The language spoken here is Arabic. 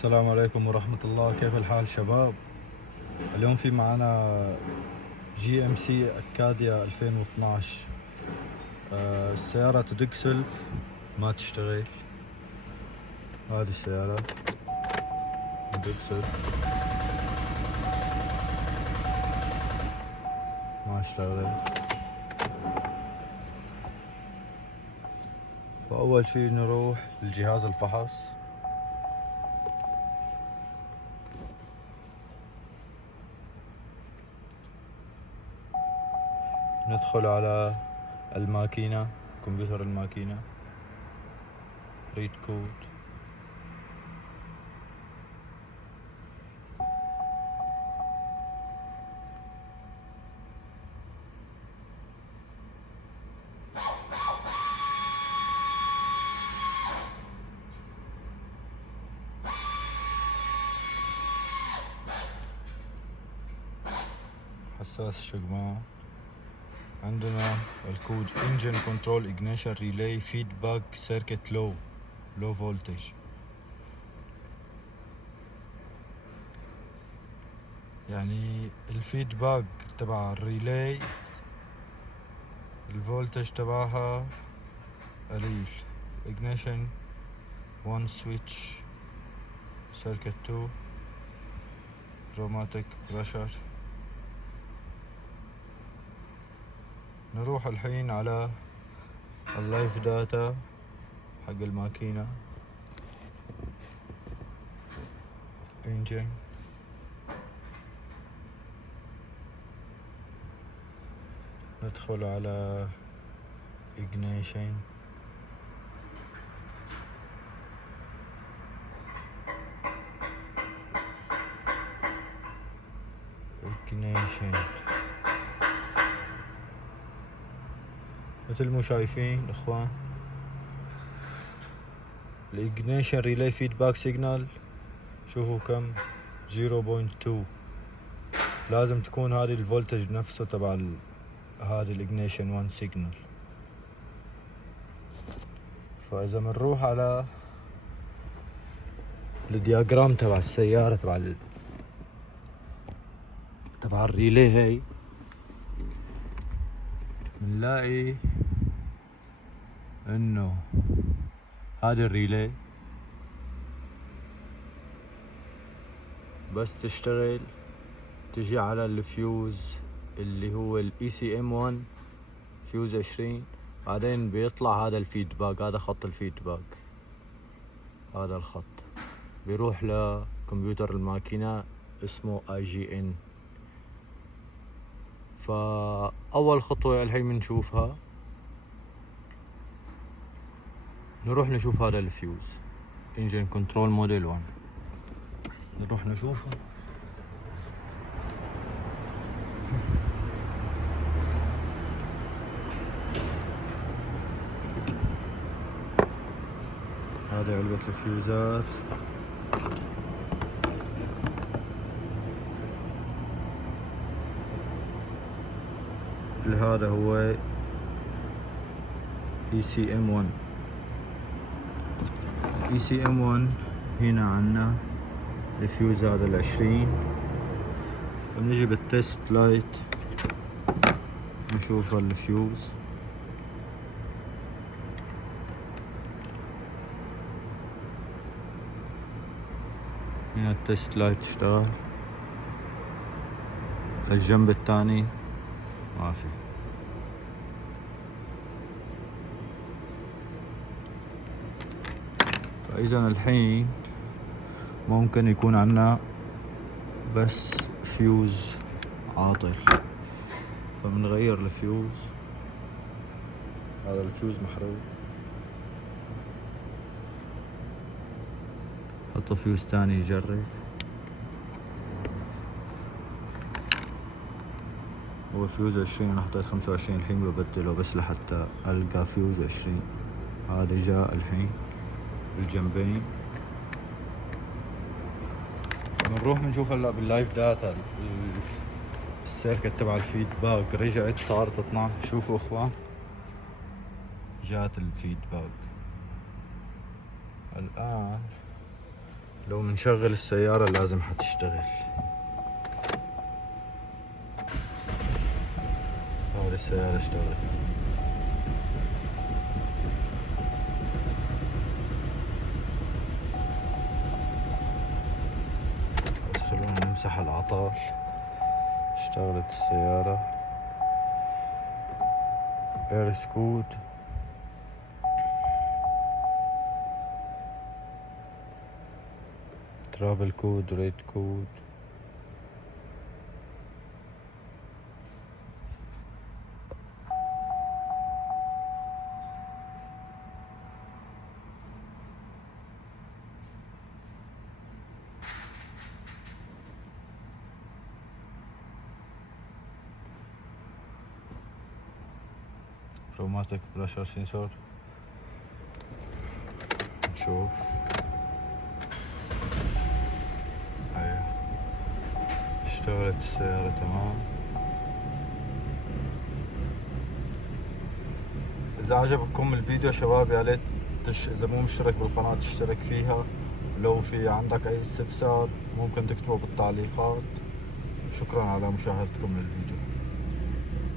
السلام عليكم ورحمة الله. كيف الحال شباب؟ اليوم في معنا GMC أكاديا 2012. السيارة تدق سلف ما تشتغل. هذه السيارة تدق سلف ما اشتغل. فأول شي نروح لجهاز الفحص. ندخل على الماكينة، كمبيوتر الماكينة، ريد كود، حساس الشقمان. عندنا الكود Engine Control Ignition Relay Feedback Circuit Low Voltage. يعني الفيدباك تبع الريلاي الفولتج تبعها قليل. Ignition 1 switch circuit 2 dramatic pressure. نروح الحين على اللايف داتا حق الماكينة. انجن، ندخل على ignition، مثل ما شايفين اخوان الاجنيشن ريلاي فيدباك سيجنال. شوفوا كم 0.2. لازم تكون هذه الفولتج نفسه تبع هذه الاجنيشن 1 سيجنال. فاذا بنروح على الدياجرام تبع السيارة تبع الريلي هي، بنلاقي انه هذا الريلي بس تشتغل تجي على الفيوز اللي هو الاي سي ام 1 فيوز 20. بعدين بيطلع هذا الفيدباك، هذا خط الفيدباك، هذا الخط بيروح لكمبيوتر الماكينة اسمه IGN. فأول خطوة الحين بنشوفها، نروح نشوف هذا الفيوز انجن كنترول موديل 1. نروح نشوفه. هذه علبة الفيوزات. هذا هو ECM1. ECM1 هنا عنا الفيوز هذا 20. بنجي بالتست لايت نشوف الفيوز. هنا التست لايت اشتغل. الجنب الثاني ما في. فإذا الحين ممكن يكون عنا بس فيوز عاطل، فبنغير الفيوز. هذا الفيوز محروق، حطوا فيوز ثاني يجرب. هو فيوز 20، انا حطيت 25 الحين ببدله بس لحتى القى فيوز 20. هذا جاء الحين بالجنبين. بنروح بنشوف هلا باللايف داتا السيركت تبع الفيدباك رجعت صارت 12. شوفوا اخوان جات الفيدباك الان لو منشغل السيارة لازم حتشتغل. هذه السيارة اشتغل. بس خلونا نمسح العطل. اشتغلت السيارة. اير سكوت. ترابل كود، ريد كود. روماتيك بريشر سنسور. نشوف. ايوه اشتغلت السيارة تمام. اذا عجبكم الفيديو شباب يا ليت اذا مو مشترك بالقناة تشترك فيها. لو في عندك اي استفسار ممكن تكتبه بالتعليقات. شكرا على مشاهدتكم للفيديو.